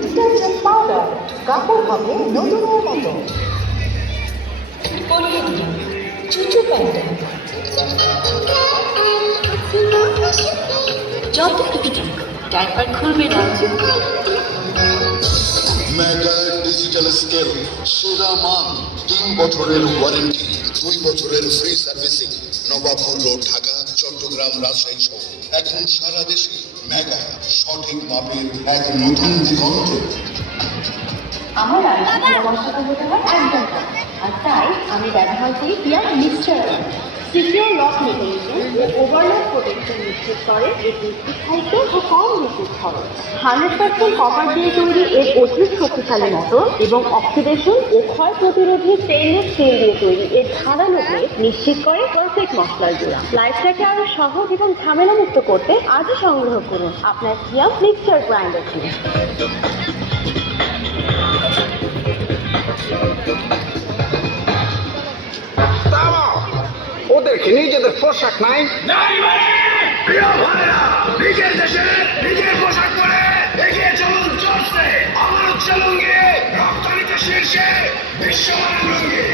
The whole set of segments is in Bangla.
ডিটারজেন্ট পাউডার, কাপড় হবে নতুনের মতো। পরিয়ে দিন চুচু প্যান্ট, যত পিটিক ডাইপার খুলবে না। মেগা ডিজিটাল স্কেল, সেরা মান, 3 বছরের ওয়ারেন্টি, 2 বছরের free servicing. Nawabpur road, Dhaka, Chittagong, Rajshahi সহ এখন সারা দেশে মেগা, সঠিক মাপের এক নতুন দিগন্ত। আমার রান্না মশলা হতে হয় একদম কম, আর তাই আমি ব্যবহার করি পিয়া মিক্সচার। সিকিউর লক মেকানিজম ও ওভারলক প্রোটেকশন নিশ্চিত করে এটি স্থায়িত্ব ও কম বিদ্যুৎ খরচ। 100% কপার দিয়ে তৈরি এর অধিক শক্তিশালী মোটর এবং অক্সিডেশন ও ক্ষয় প্রতিরোধী স্টেইনলেস স্টিল দিয়ে তৈরি এর ধারালো ব্লেড নিশ্চিত করে পারফেক্ট মশলার জোড়া। লাইফটাকে আরো সহজ এবং ঝামেলা মুক্ত করতে আজই সংগ্রহ করুন আপনার পিয়া মিক্সচার গ্রাইন্ডার। ওদের কি নিজেদের পোশাক নাই? নিজের দেশে নিজের পোশাক পরে এগিয়ে চলুন চলছে আমার উচ্চালঙ্গে রপ্তানিতে শীর্ষে বিশ্বমানের লুঙ্গি।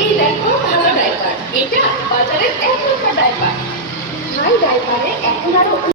এই দেখো ভালো ডাইপার, এটা বাজারের এক নম্বর ডাইপার। হাই ডাইপারে এখন আরো